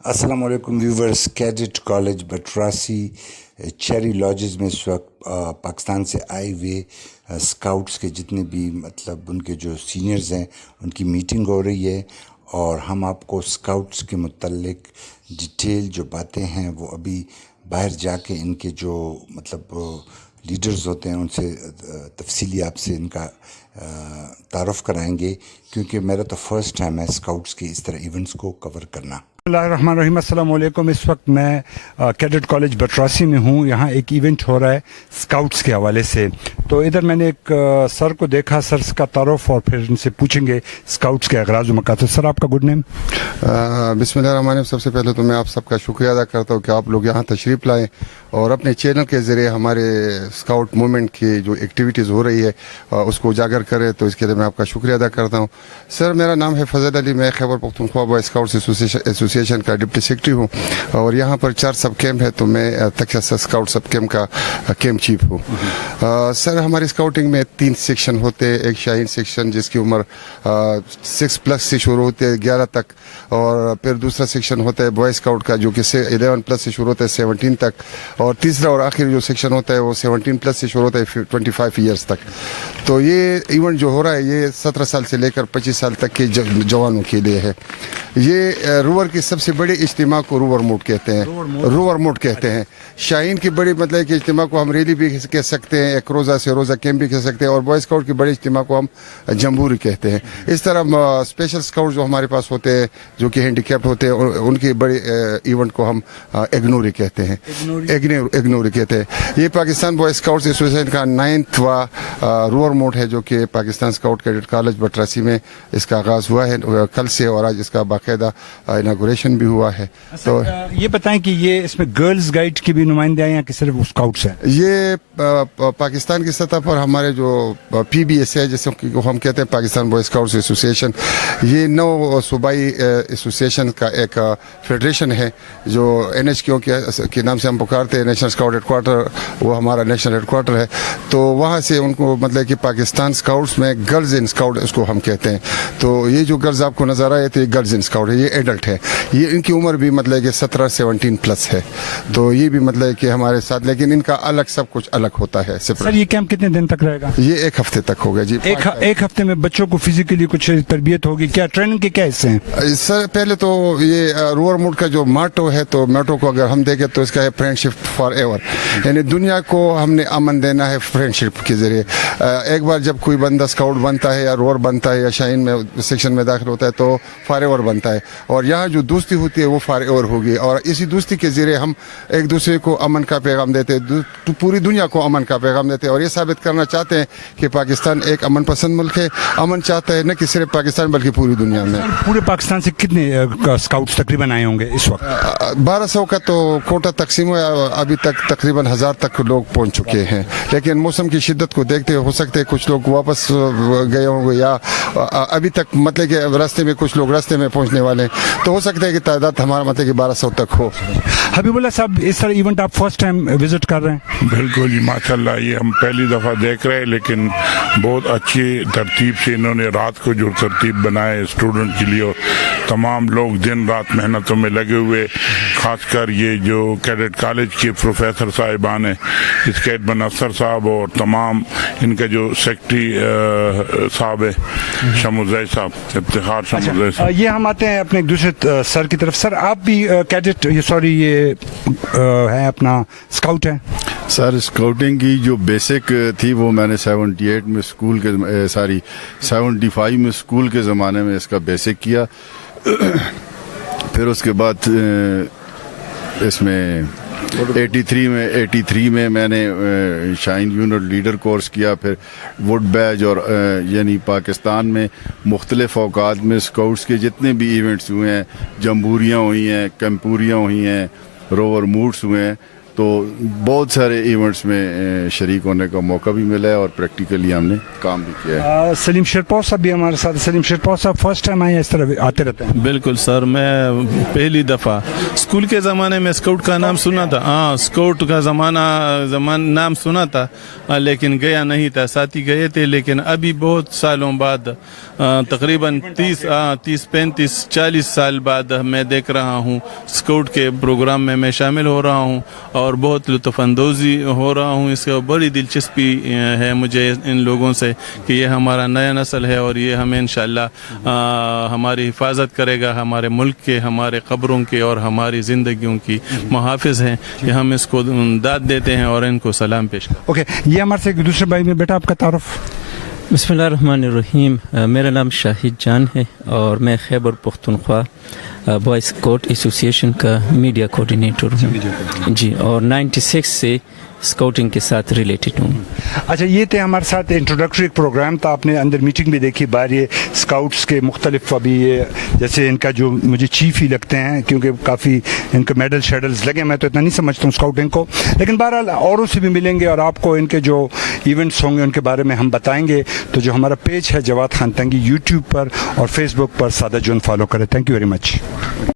السلام علیکم viewers. Cadet college Battrasi cherry lodges میں اس وقت پاکستان سے آئے ہوئے اسکاؤٹس کے جتنے بھی مطلب ان کے جو سینئرز ہیں ان کی میٹنگ ہو رہی ہے، اور ہم آپ کو اسکاؤٹس کے متعلق ڈیٹیل جو باتیں ہیں وہ ابھی باہر جا کے ان کے جو مطلب لیڈرز ہوتے ہیں ان سے تفصیلی آپ سے ان کا تعارف کرائیں گے، کیونکہ میرا تو فرسٹ ٹائم ہے اسکاؤٹس کے اس طرح ایونٹس کو کور کرنا. بسم اللہ الرحمن الرحیم. السلام علیکم. اس وقت میں کیڈٹ کالج بٹراسی میں ہوں. یہاں ایک ایونٹ ہو رہا ہے اسکاؤٹس کے حوالے سے. تو ادھر میں نے ایک سر کو دیکھا، سر کا تعارف اور پھر ان سے پوچھیں گے اسکاؤٹس کے اغراض و مقاصد. سر آپ کا گڈ نیم؟ بسم اللہ الرحمن الرحیم. سب سے پہلے تو میں آپ سب کا شکریہ ادا کرتا ہوں کہ آپ لوگ یہاں تشریف لائیں اور اپنے چینل کے ذریعے ہمارے اسکاؤٹ موومنٹ کی جو ایکٹیویٹیز ہو رہی ہے اس کو اجاگر کرے، تو اس کے لیے میں آپ کا شکریہ ادا کرتا ہوں. سر میرا نام ہے فضل علی، میں Khyber Pakhtunkhwa boy scouts association کا ڈپٹی سیکرٹری ہوں، اور یہاں پر 4 سب کیمپ ہے، تو میں تکساس اسکاؤٹ سب کیمپ کا کیمپ چیف ہوں. سر ہماری اسکاؤٹنگ میں 3 سیکشن ہوتے ہیں. ایک شاہین سیکشن جس کی عمر 6+ سے شروع ہوتی ہے 11 تک، اور پھر دوسرا سیکشن ہوتا ہے بوائے اسکاؤٹ کا جو کہ 11+ سے شروع ہوتا ہے 17 تک، اور تیسرا اور آخری جو سیکشن ہوتا ہے وہ 17+ سے شروع ہوتا ہے 25 ایئرس تک. تو یہ ایونٹ جو ہو رہا ہے یہ 17 سال سے لے کر 25 سال تک کے جوانوں کے لیے ہے. یہ روور کی سب سے بڑے اجتماع کو روور موڈ کہتے ہیں. روور موڈ کہتے ہیں. شاہین کی بڑی مطلب کہ اجتماع کو ہم ریلی بھی کہہ سکتے ہیں، ایک روزہ سے روزہ کیمپ بھی کہہ سکتے ہیں، اور بوائے اسکاؤٹ کی بڑے اجتماع کو ہم جمبوری کہتے ہیں. اس طرح اسپیشل اسکاؤٹ جو ہمارے پاس ہوتے ہیں جو کہ ہینڈی کیپڈ ہوتے ہیں ان کے بڑے ایونٹ کو ہم اگنوری کہتے ہیں. اگنوری کہتے ہیں. یہ پاکستان بوائے اسکاؤٹس ایسوسیشن کا 9واں روور موڈ ہے جو کہ پاکستان اسکاؤٹ کیڈٹ کالج بٹراسی میں اس کا آغاز ہوا ہے کل سے، اور آج اس کا باقاعدہ اناگوریشن بھی ہوا ہے. تو یہ بتائیں کہ یہ اس میں گرلز گائیڈ کی بھی نمائندے ہیں یا کہ صرف اسکاؤٹس ہیں؟ یہ پاکستان کی سطح پر ہمارے جو PBS ہے جیسے ہم کہتے ہیں پاکستان بوائے اسکاؤٹس ایسوسیشن، یہ 9 صوبائی ایسوسیشن کا ایک فیڈریشن ہے جو NHQ کے نام سے ہم پکارتے ہیں. نیشنل اسکاؤٹ ہیڈ کوارٹر وہ ہمارا نیشنل ہیڈ کوارٹر ہے. تو وہاں سے ان کو مطلب کہ پاکستان اسکاؤٹس میں گرلز ان اسکاؤٹ اس کو ہم کہتے ہیں. تو یہ جو گرلز آپ کو نظر آئے تھے گرلز ان اسکاؤٹ ہے، یہ ایڈلٹ ہے. یہ ان کی عمر بھی مطلب کہ 17+ ہے. تو یہ بھی مطلب کہ ہمارے ساتھ، لیکن ان کا الگ سب کچھ الگ ہوتا ہے. سر یہ کیمپ کتنے دن تک رہے گا؟ یہ 1 ہفتے تک ہوگا جی. ایک ہفتے میں بچوں کو فزیکلی کچھ تربیت ہوگی کیا؟ ٹریننگ کے کیا حصے ہیں؟ سر پہلے تو یہ روور موڈ کا جو ماٹو ہے، تو ماٹو کو اگر ہم دیکھیں تو اس کا ہے فرینڈشپ فار ایور، یعنی دنیا کو ہم نے امن دینا ہے فرینڈشپ کے ذریعے. ایک بار جب کوئی بندہ اسکاؤٹ بنتا ہے یا روور بنتا ہے یا شاہین میں سیکشن میں داخل ہوتا ہے تو فار ایور بنتا ہے، اور یہاں جو دوستی ہوتی ہے وہ فار ایور ہوگی، اور اسی دوستی کے ذریعے ہم ایک دوسرے کو امن کا پیغام دیتے ہیں، پوری دنیا کو امن کا پیغام دیتے ہیں، اور یہ ثابت کرنا چاہتے ہیں کہ پاکستان ایک امن پسند ملک ہے. امن چاہتا ہے نہ کہ صرف پاکستان بلکہ پوری دنیا میں. پورے پاکستان سے کتنے اسکاؤٹس تقریباً آئے ہوں گے اس وقت؟ 1200 کا تو کوٹہ تقسیم ہوا، ابھی تک تقریباً 1000 تک لوگ پہنچ چکے ہیں. لیکن موسم کی شدت کو دیکھتے ہو سکتے کچھ لوگ واپس گئے ہوں گے، یا ابھی تک مطلب کہ راستے میں کچھ لوگ راستے میں پہنچنے والے ہیں، تو ہو سکتا ہے کہ تعداد ہمارا مطلب کہ 1200 تک ہو. حبیب اللہ صاحب، اس طرح ایونٹ آپ فرسٹ ٹائم وزٹ کر رہے ہیں؟ بالکل جی، ماشاءاللہ یہ ہم پہلی دفعہ دیکھ رہے ہیں، لیکن بہت اچھی ترتیب سے انہوں نے رات کو جو ترتیب بنائے اسٹوڈنٹ کے لیے، اور تمام لوگ دن رات محنتوں میں لگے ہوئے، خاص کر یہ جو کیڈٹ کالج کے پروفیسر صاحبان ہیں، اسکیٹ بن افسر صاحب اور تمام ان کا جو سیکرٹری صاحب ہے شموزائی صاحب، افتخار شموزائی صاحب. یہ ہم آتے ہیں اپنے ایک دوسرے سر کی طرف. سر آپ بھی کیڈٹ یہ ہے اپنا اسکاؤٹ ہے؟ سر اسکاؤٹنگ کی جو بیسک تھی وہ میں نے 78 میں اسکول کے 75 میں اسکول کے زمانے میں اس کا بیسک کیا. پھر اس کے بعد اس میں 83 میں نے شاہین یونٹ لیڈر کورس کیا. پھر ووڈ بیج، اور یعنی پاکستان میں مختلف اوقات میں اسکاؤٹس کے جتنے بھی ایونٹس ہوئے ہیں، جمبوریاں ہوئی ہیں، کیمپوریاں ہوئی ہیں، روور موڈس ہوئے ہیں، تو بہت سارے ایونٹس میں شریک ہونے کا موقع بھی ملا ہے اور پریکٹیکلی ہم نے کام بھی کیا ہے. سلیم شیرپور صاحب بھی ہمارے ساتھ. سلیم شیرپور صاحب فرسٹ ٹائم آئے ہیں, اس طرح آتے رہتے ہیں؟ بالکل سر, میں پہلی دفعہ اسکول کے زمانے میں اسکاؤٹ کا نام سنا تھا. ہاں, اسکاؤٹ کا نام سنا تھا لیکن گیا نہیں تھا. ساتھی گئے تھے لیکن ابھی بہت سالوں بعد, تقریباً 30-35-40 سال بعد میں دیکھ رہا ہوں اسکاؤٹ کے پروگرام میں میں شامل ہو رہا ہوں اور بہت لطف اندوزی ہو رہا ہوں. اس کا بڑی دلچسپی ہے مجھے ان لوگوں سے کہ یہ ہمارا نیا نسل ہے اور یہ ہمیں انشاءاللہ ہماری حفاظت کرے گا, ہمارے ملک کے, ہمارے قبروں کے اور ہماری زندگیوں کی محافظ ہیں. کہ ہم اس کو داد دیتے ہیں اور ان کو سلام پیش کرتے ہیں. اوکے, یہ ہمارے سے ایک دوسرے بھائی میں, بیٹا آپ کا تعارف؟ بسم اللہ الرحمن الرحیم. میرا نام شاہد جان ہے اور میں خیبر پختونخوا بوائز اسکاؤٹ ایسوسی ایشن کا میڈیا کوآرڈینیٹر ہوں جی, اور 96 سے اسکاؤٹنگ کے ساتھ ریلیٹڈ ہوں. اچھا, یہ تھے ہمارے ساتھ انٹروڈکٹری پروگرام تھا. آپ نے اندر میٹنگ بھی دیکھی باہر. یہ اسکاؤٹس کے مختلف, ابھی یہ جیسے ان کا جو مجھے چیف ہی لگتے ہیں کیونکہ کافی ان کے میڈل شیڈلز لگے. میں تو اتنا نہیں سمجھتا ہوں اسکاؤٹنگ کو, لیکن بہرحال اوروں سے بھی ملیں گے اور آپ کو ان کے جو ایونٹس ہوں گے ان کے بارے میں ہم بتائیں گے. تو جو ہمارا پیج ہے جواد خان تنگی, یوٹیوب پر اور فیس بک پر سادہ جون فالو کریں. Thank you very much.